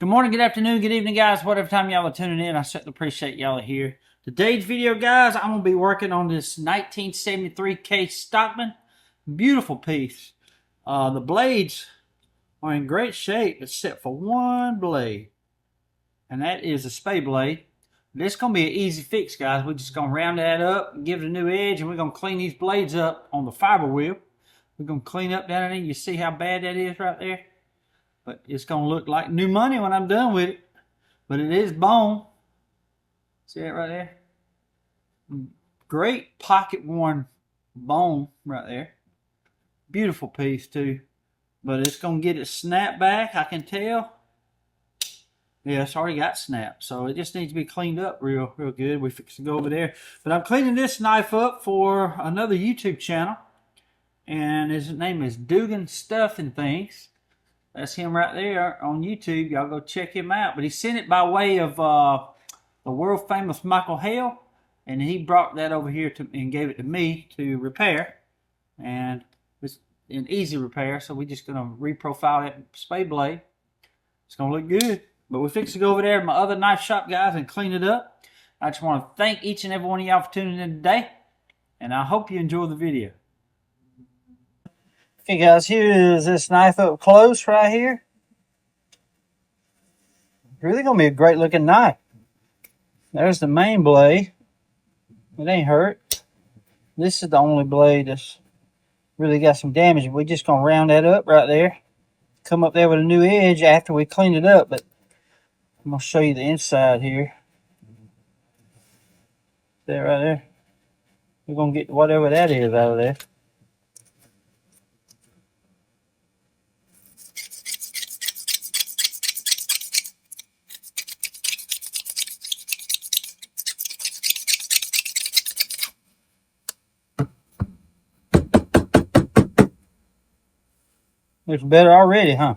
Good morning, good afternoon, good evening, guys. Whatever time y'all are tuning in, I certainly appreciate y'all are here. Today's video, guys, I'm going to be working on this 1973 case Stockman. Beautiful piece. The blades are in great shape except for one blade, and that is a spade blade. This is going to be an easy fix, guys. We're just going to round that up and give it a new edge, and we're going to clean these blades up on the fiber wheel. We're going to clean up down there. You see how bad that is right there? But it's going to look like new money when I'm done with it. But it is bone. See that right there? Great pocket worn bone right there. Beautiful piece too. But it's going to get it snapped back, I can tell. Yeah, it's already got snapped. So it just needs to be cleaned up real good. We fix to go over there. But I'm cleaning this knife up for another YouTube channel. And his name is Dugan Stuff and Things. That's him right there on YouTube. Y'all go check him out. But he sent it by way of the world famous Michael Hale. And he brought that over here and gave it to me to repair. And it's an easy repair. So we're just going to reprofile that spade blade. It's going to look good. But we're fixing to go over there to my other knife shop, guys, and clean it up. I just want to thank each and every one of y'all for tuning in today. And I hope you enjoy the video. Okay, guys, here is this knife up close right here. Really going to be a great looking knife. There's the main blade. It ain't hurt. This is the only blade that's really got some damage. We're just going to round that up right there. Come up there with a new edge after we clean it up. But I'm going to show you the inside here. See that right there? We're going to get whatever that is out of there. Looks better already, huh?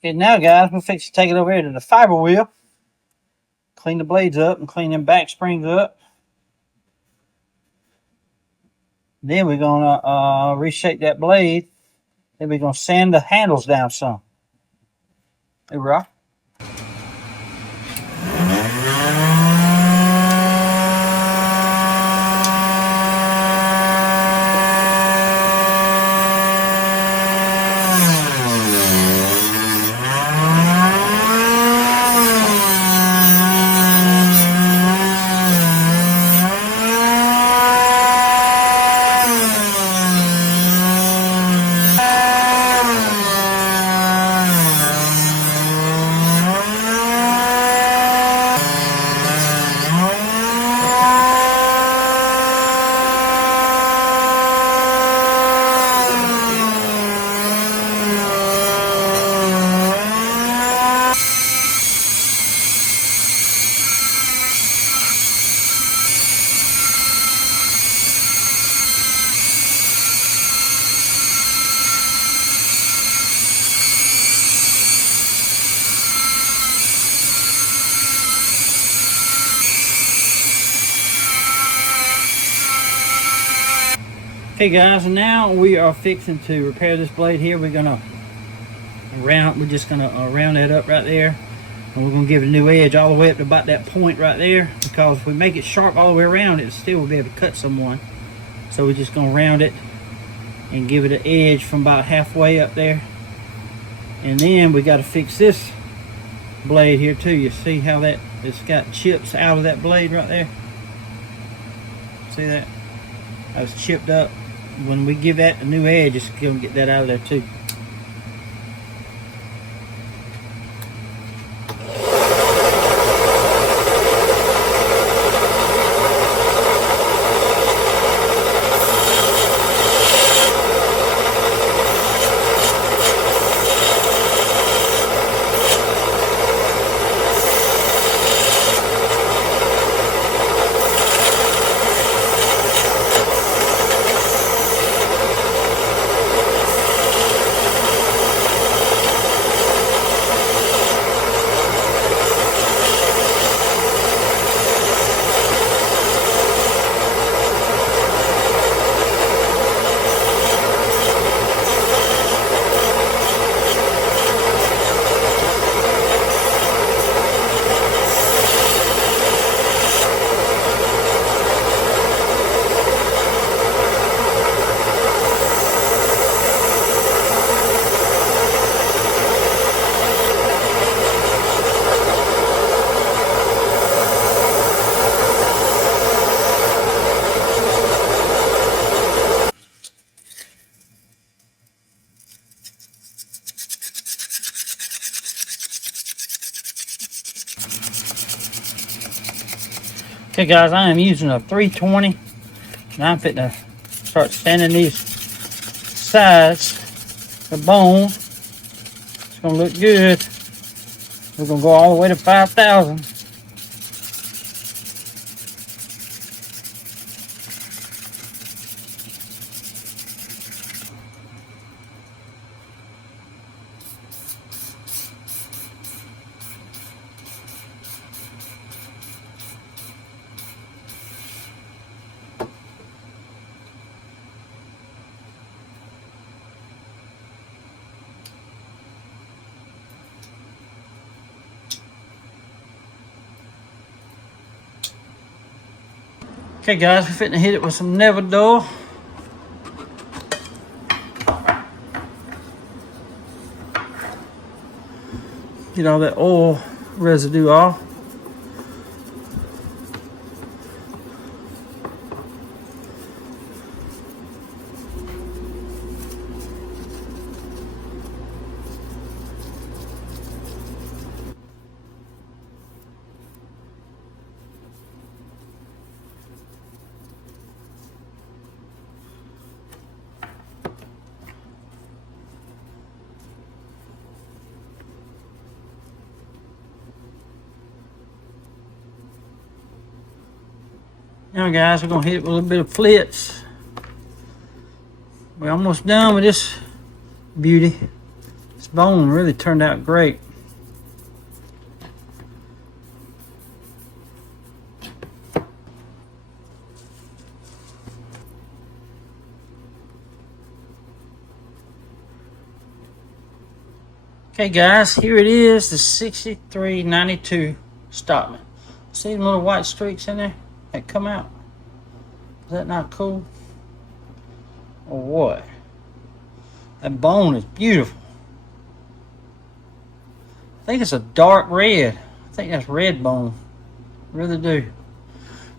Okay, now guys, we'll fix to take it over here to the fiber wheel. Clean the blades up and clean them back springs up. Then we're going to reshape that blade. Then we're going to sand the handles down some. Hey, Rock. Okay guys, now we are fixing to repair this blade here. We're just gonna round that up right there, and we're gonna give it a new edge all the way up to about that point right there, because if we make it sharp all the way around, it still will be able to cut someone. So we're just gonna round it and give it an edge from about halfway up there. And then we got to fix this blade here too. You see how that it's got chips out of that blade right there? See that? That was chipped up. When we give that a new edge, it's going to get that out of there too. Okay guys, I am using a 320 and I'm fitting to start sanding these sides, the bone. It's gonna look good. We're gonna go all the way to 5,000. Okay guys, we're fitting to hit it with some Never Dull. Get all that oil residue off. Now guys, we're gonna hit it with a little bit of flitz. We're almost done with this beauty. This bone really turned out great. Okay guys, here it is, the 6392 Stockman. See the little white streaks in there that come out? Is that not cool? Or what? That bone is beautiful. I think it's a dark red. I think that's red bone. I really do.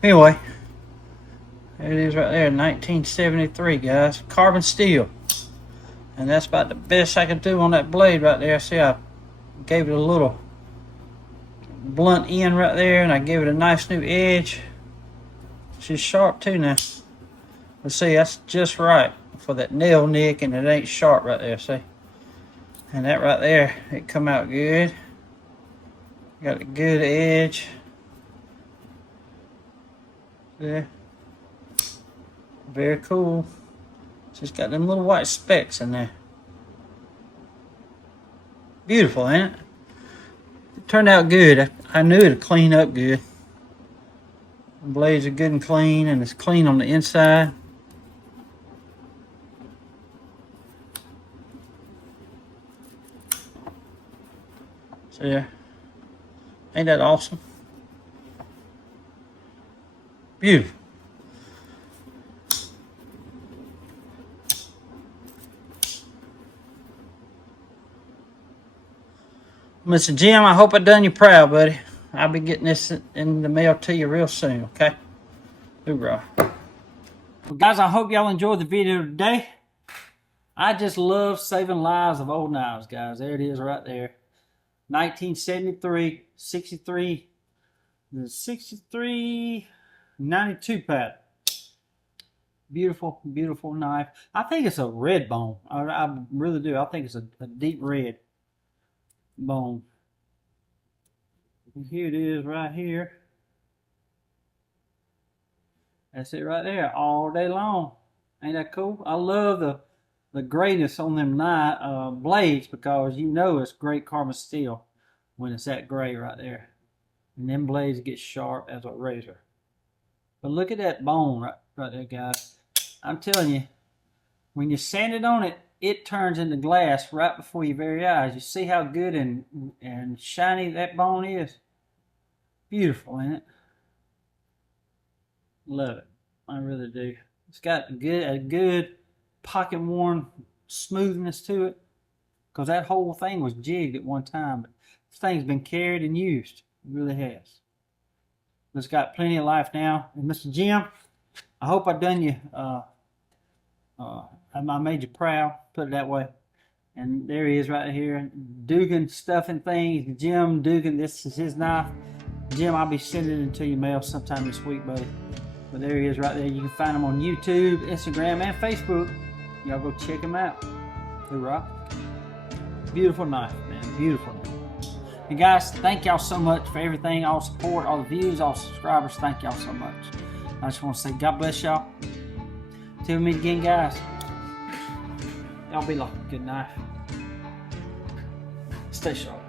Anyway, there it is right there, 1973 guys. Carbon steel. And that's about the best I could do on that blade right there. See, I gave it a little blunt end right there, and I gave it a nice new edge. She's sharp too now. Let's see, that's just right for that nail nick, and it ain't sharp right there, see? And that right there, it come out good. Got a good edge. Yeah. Very cool. Just got them little white specks in there. Beautiful, ain't it? It turned out good. I knew it'd clean up good. The blades are good and clean, and it's clean on the inside. So yeah, ain't that awesome? Beautiful. Mr. Jim, I hope I done you proud, buddy. I'll be getting this in the mail to you real soon, okay? Hoorah. Well, guys, I hope y'all enjoyed the video today. I just love saving lives of old knives, guys. There it is right there. 1973, 63, the 6392 pattern. Beautiful, beautiful knife. I think it's a red bone. I really do. I think it's a deep red bone. And here it is right here. That's it right there, all day long. Ain't that cool? I love the grayness on them blades, because you know it's great carbon steel when it's that gray right there. And them blades get sharp as a razor. But look at that bone right there, guys. I'm telling you, when you sand it on it, it turns into glass right before your very eyes. You see how good and shiny that bone is? Beautiful, ain't it? Love it. I really do. It's got a good pocket worn smoothness to it, because that whole thing was jigged at one time. But this thing's been carried and used. It really has. It's got plenty of life now. And Mr. Jim, I hope I done you. I made you proud, put it that way. And there he is right here, Dugan stuffing things. Jim Dugan, this is his knife. Jim, I'll be sending it to your mail sometime this week, buddy. But there he is right there. You can find him on YouTube, Instagram, and Facebook. Y'all go check him out. Hoorah. Beautiful knife, man. Beautiful knife. And guys, thank y'all so much for everything, all support, all the views, all subscribers. Thank y'all so much. I just want to say God bless y'all. Till we meet again, guys. Y'all be like a good knife. Stay sharp.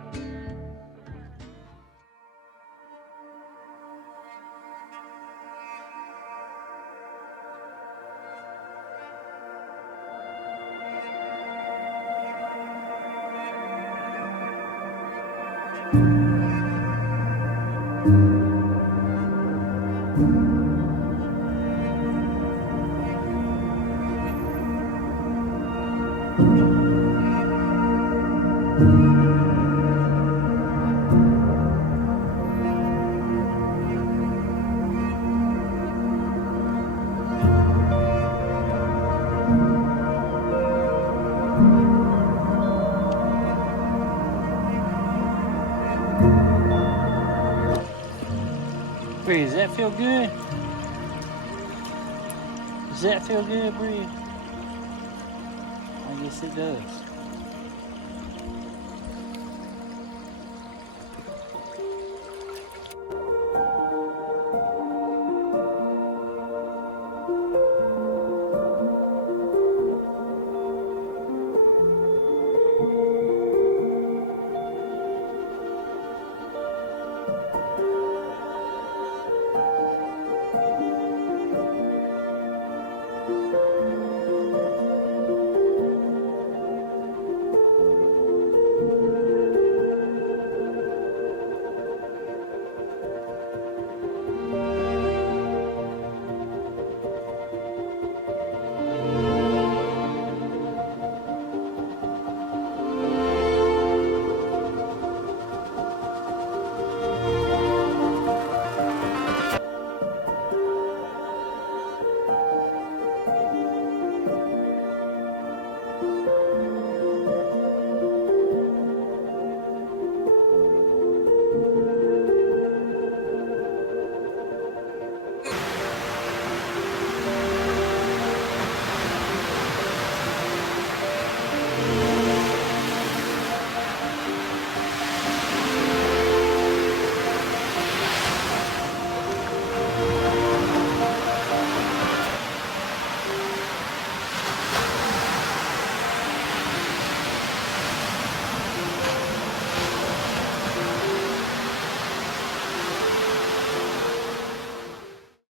Bree, does that feel good? Does that feel good, Bree? I guess it does.